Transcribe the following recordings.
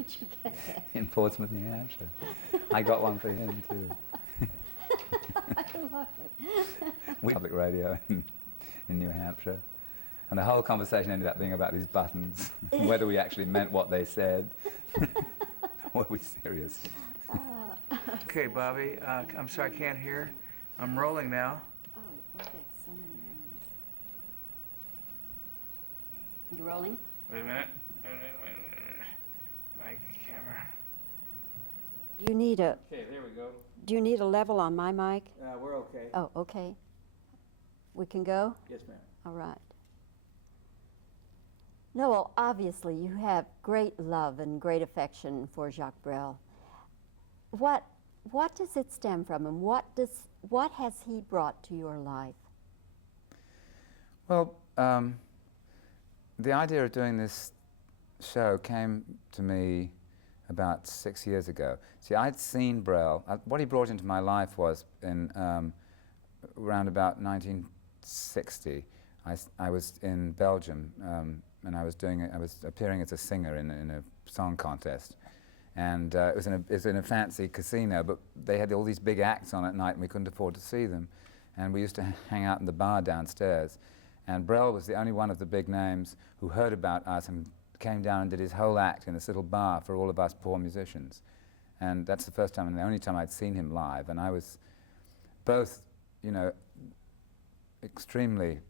did you get that? In Portsmouth, New Hampshire. I got one for him too. I love it. We public radio in New Hampshire. And the whole conversation ended up being about these buttons, whether we actually meant what they said. Were we serious? Okay, Bobbie, I'm sorry I can't hear. I'm rolling now. Oh, perfect. So many rooms. You rolling? Wait a minute. Wait a minute. My camera. Do you need a Okay, there we go. Do you need a level on my mic? We're okay. Oh, okay. We can go? Yes, ma'am. All right. Noel, obviously you have great love and great affection for Jacques Brel. What does it stem from, and what has he brought to your life? Well, the idea of doing this show came to me about 6 years ago. See, I'd seen Brel. What he brought into my life was in around about 1960. I was in Belgium, and I was appearing as a singer in a song contest, and it was in a fancy casino. But they had all these big acts on at night, and we couldn't afford to see them. And we used to hang out in the bar downstairs. And Brel was the only one of the big names who heard about us and came down and did his whole act in this little bar for all of us poor musicians. And that's the first time and the only time I'd seen him live. And I was both, you know, extremely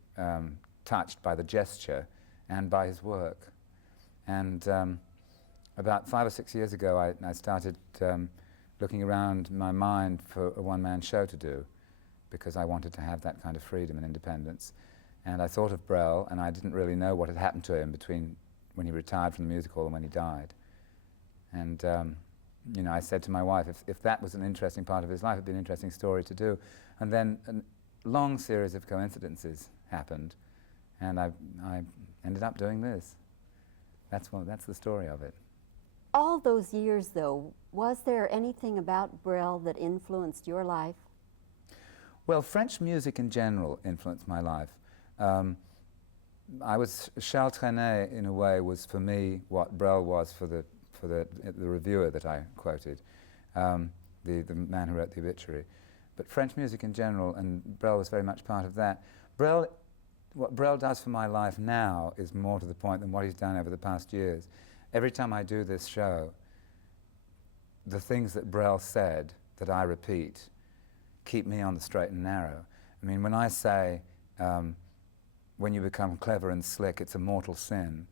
touched by the gesture and by his work. And about 5 or 6 years ago, I started looking around my mind for a one-man show to do, because I wanted to have that kind of freedom and independence. And I thought of Brel, and I didn't really know what had happened to him between when he retired from the music hall and when he died. And you know, I said to my wife, if that was an interesting part of his life, it'd be an interesting story to do. And then a long series of coincidences happened, and I ended up doing this. That's the story of it. All those years, though, was there anything about Brel that influenced your life? Well, French music in general influenced my life. Charles Trenet, in a way, was for me what Brel was for the reviewer that I quoted, the man who wrote the obituary. But French music in general, and Brel was very much part of that. What Brel does for my life now is more to the point than what he's done over the past years. Every time I do this show, the things that Brel said that I repeat keep me on the straight and narrow. I mean, when I say, when you become clever and slick, it's a mortal sin,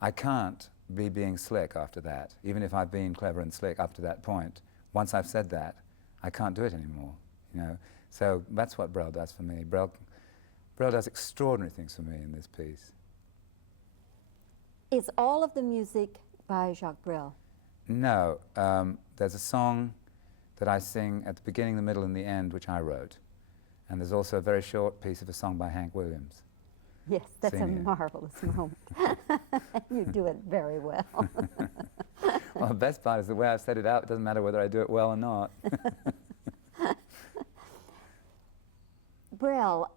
I can't be being slick after that, even if I've been clever and slick up to that point. Once I've said that, I can't do it anymore, you know. So that's what Brel does for me. Brel does extraordinary things for me in this piece. Is all of the music by Jacques Brel? No. There's a song that I sing at the beginning, the middle, and the end, which I wrote. And there's also a very short piece of a song by Hank Williams. Yes, that's Senior. a marvelous moment. You do it very well. Well, the best part is the way I've set it out, it doesn't matter whether I do it well or not. Brel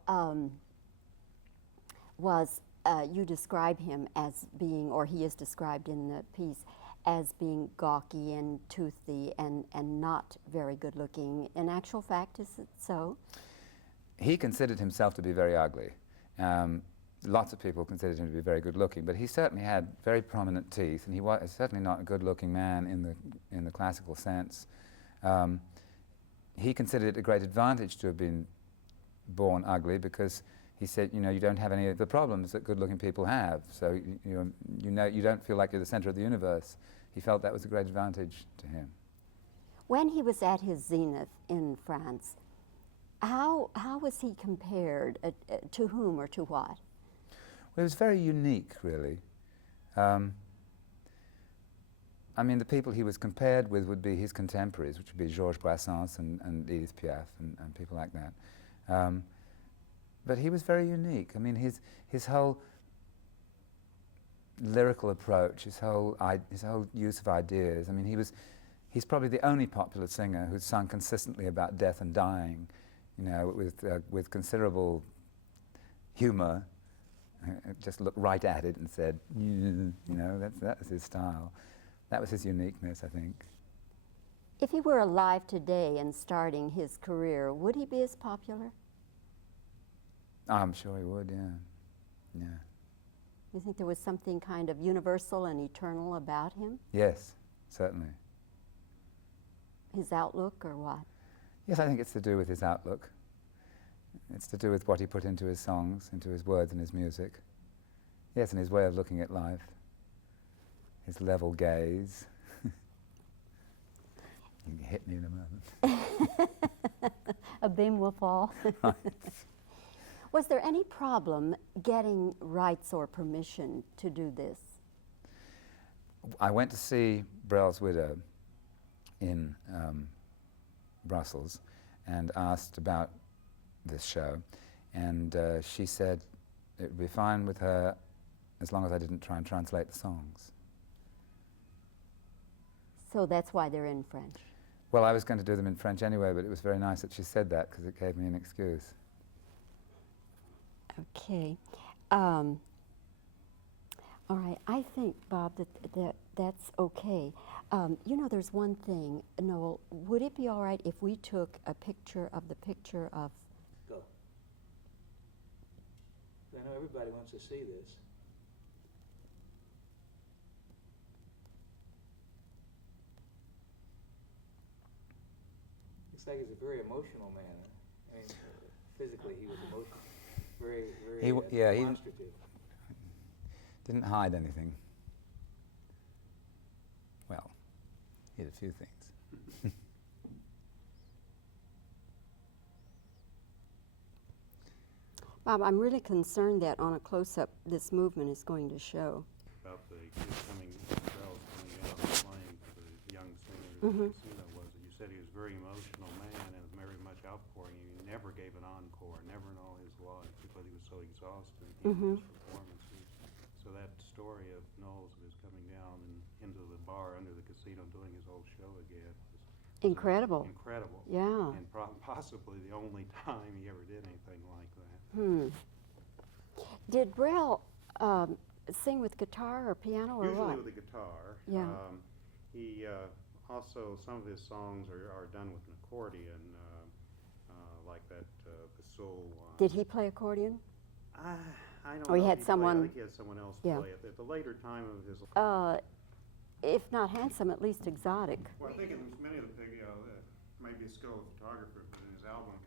you describe him as being, or he is described in the piece, as being gawky and toothy and not very good looking. In actual fact, is it so? He considered himself to be very ugly. Lots of people considered him to be very good looking, but he certainly had very prominent teeth, and he was certainly not a good looking man in the classical sense. He considered it a great advantage to have been born ugly, because he said, you know, you don't have any of the problems that good looking people have, so you don't feel like you're the center of the universe. He felt that was a great advantage to him. When he was at his zenith in France, how was he compared? To whom or to what? Well, it was very unique, really. I mean, the people he was compared with would be his contemporaries, which would be Georges Brassens and Edith Piaf and people like that. But he was very unique. I mean, his whole lyrical approach, his whole use of ideas. I mean, he's probably the only popular singer who's sung consistently about death and dying, you know, with considerable humor. Just looked right at it and said, you know, that's his style. That was his uniqueness, I think. If he were alive today and starting his career, would he be as popular? I'm sure he would, yeah. Yeah. You think there was something kind of universal and eternal about him? Yes, certainly. His outlook or what? Yes, I think it's to do with his outlook. It's to do with what he put into his songs, into his words and his music. Yes, and his way of looking at life. His level gaze. You can hit me in a moment. A beam will fall. Was there any problem getting rights or permission to do this? I went to see Brel's widow in Brussels and asked about this show, and she said it would be fine with her as long as I didn't try and translate the songs. So that's why they're in French. Well, I was going to do them in French anyway, but it was very nice that she said that because it gave me an excuse. Okay. All right. I think, Bob, that's okay. You know, there's one thing, Noel. Would it be all right if we took a picture of the picture of? Go. I know everybody wants to see this. Looks like he's a very emotional man. I mean, physically he was emotional. Very He demonstrative. didn't hide anything. Well, he did a few things. Bob, I'm really concerned that on a close-up this movement is going to show. About the kid coming, Charles coming out and playing for the young singer at the casino was that you said he was a very emotional man and very much outpouring. He never gave an encore, never in all his life, because he was so exhausted in his performances. So that story of Noel's of his coming down and into the bar under the casino doing his whole show again was Incredible. incredible. Yeah. And possibly the only time he ever did anything like that. Did Brel sing with guitar or piano or Usually what? with a guitar. Yeah. He also, some of his songs are done with an accordion, like that, the soul one. Did he play accordion? I don't Or he know had if someone- I think he had someone else Yeah. play it. At the later time of his If not handsome, at least exotic. well, I think in many of the maybe a skilled photographer, but in his album cover